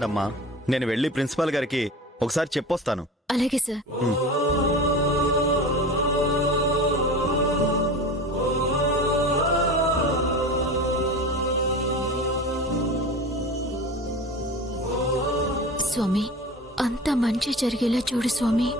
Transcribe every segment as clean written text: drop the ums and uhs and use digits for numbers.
ఉండమ్మా. నేను వెళ్ళి ప్రిన్సిపాల్ గారికి ఒకసారి చెప్పొస్తాను. అలాగే సార్. స్వామి, అంత మంచి జరిగేలా చూడు స్వామి.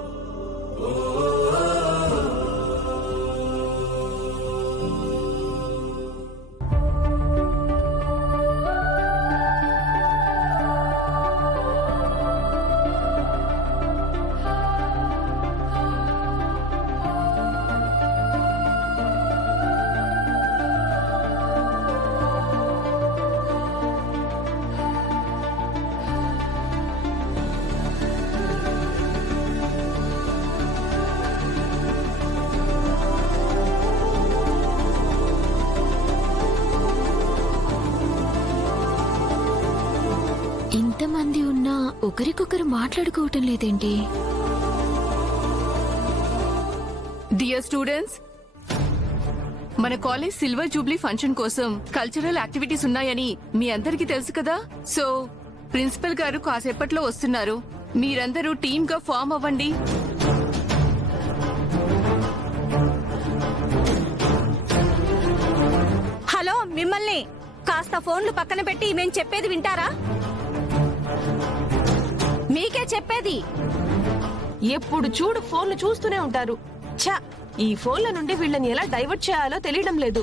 ఇంతమంది ఉన్నా ఒకరికొకరు మాట్లాడుకోవటం లేదేంటి? డియర్ స్టూడెంట్స్, మన కాలేజ్ సిల్వర్ జూబ్లీ ఫంక్షన్ కోసం కల్చరల్ యాక్టివిటీస్ ఉన్నాయని మీ అందరికీ తెలుసు కదా. సో ప్రిన్సిపల్ గారు కాసేపట్లో వస్తున్నారు. మీరందరూ టీమ్ గా ఫామ్ అవ్వండి. హలో, మిమ్మల్ని కాస్త ఫోన్లు పక్కన పెట్టి మేము చెప్పేది వింటారా? మీకే చెప్పేది. ఎప్పుడు చూడు ఫోన్లు చూస్తూనే ఉంటారు. ఛ, ఈ ఫోన్ల నుండి వీళ్ళని ఎలా డైవర్ట్ చేయాలో తెలియడం లేదు.